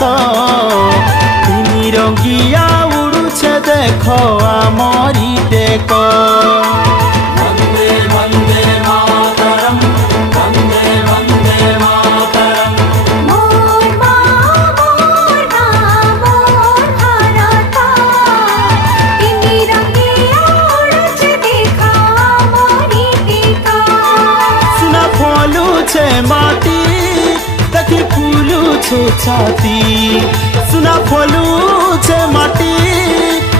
भारत तिनी रंगिया उड़ुछे देख आमरी टेक वंदे वंदे मातरम वंदे वंदे मातरम मोर माँ मोर गाँ मोर भारत तिनी रंगिया उड़ुछे देखा मोरी टीका सुना फलुछे माटी देखि फुलुछे छाती सुना फलुछे माटी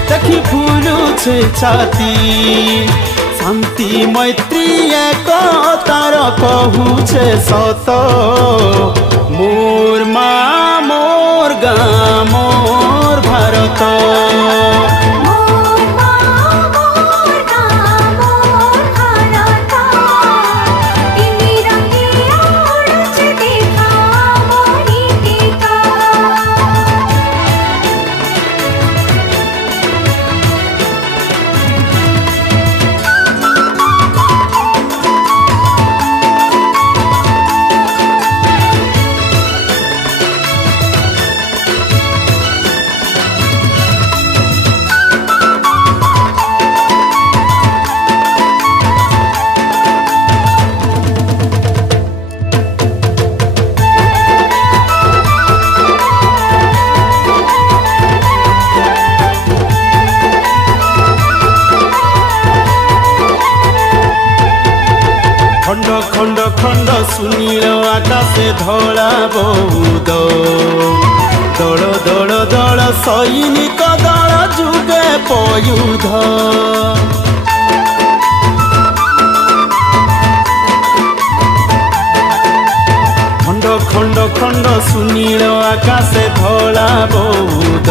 देखि फुलुछे छाती शांति मैत्री एकतार कहूछे सत मोर माँ मोर गाँ मोर भारत मोर माँ मोर गाँ मोर भारत तिनी रंगिया उड़ुछे देखा मोरी टीका खंड खंड खंड सुनील आकाशे धला बहुत दल दल दल सैनिक दल जुगे पयुध खंड खंड खंड सुनील आकाशे धला बहुत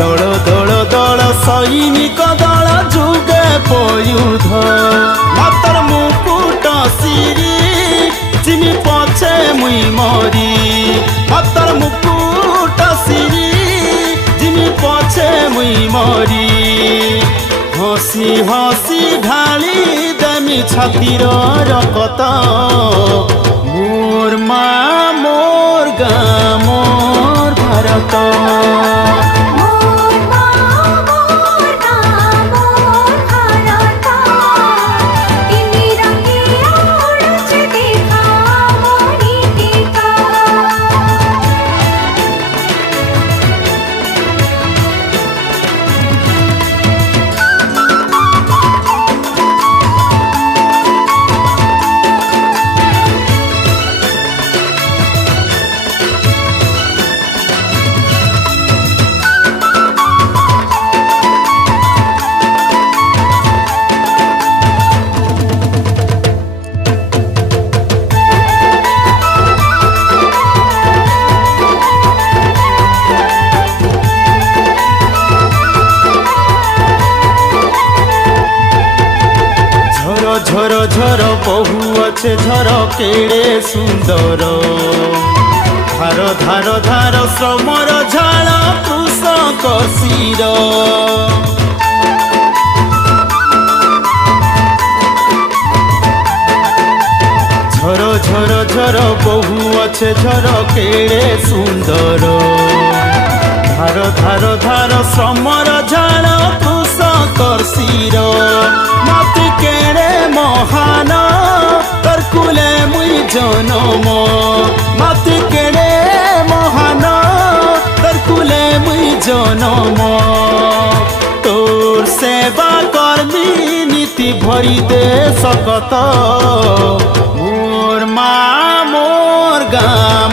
दल दल दल सैनिक दल जुगे पयुध मातर मुकुट सिरी जिमी पछे मुई मरी मातर मुकुट सिरी जिमी पछे मुई मरी हसी हसी ढाली देमी छातीर रकत मोर माँ मोर गाँ मोर भारत मोर माँ मोर गाँ मोर भारत तिनी रंगिया उड़ुछे देखा मोरी टीका झर झर बहु अच्छे झर केड़े सुंदर धार धार धार श्रमर झाड़ कृषक शिर झर झर झर बहु अच्छे झर केड़े सुंदर धार धार धार श्रमर झाड़ कृषक शिर मत केड़े महान तरकुले मुई जनम मत केड़े महान तरकुले मुई जनम तोर सेवा कर्मी नीति भरी दे सकत मोर माँ मोर गाँ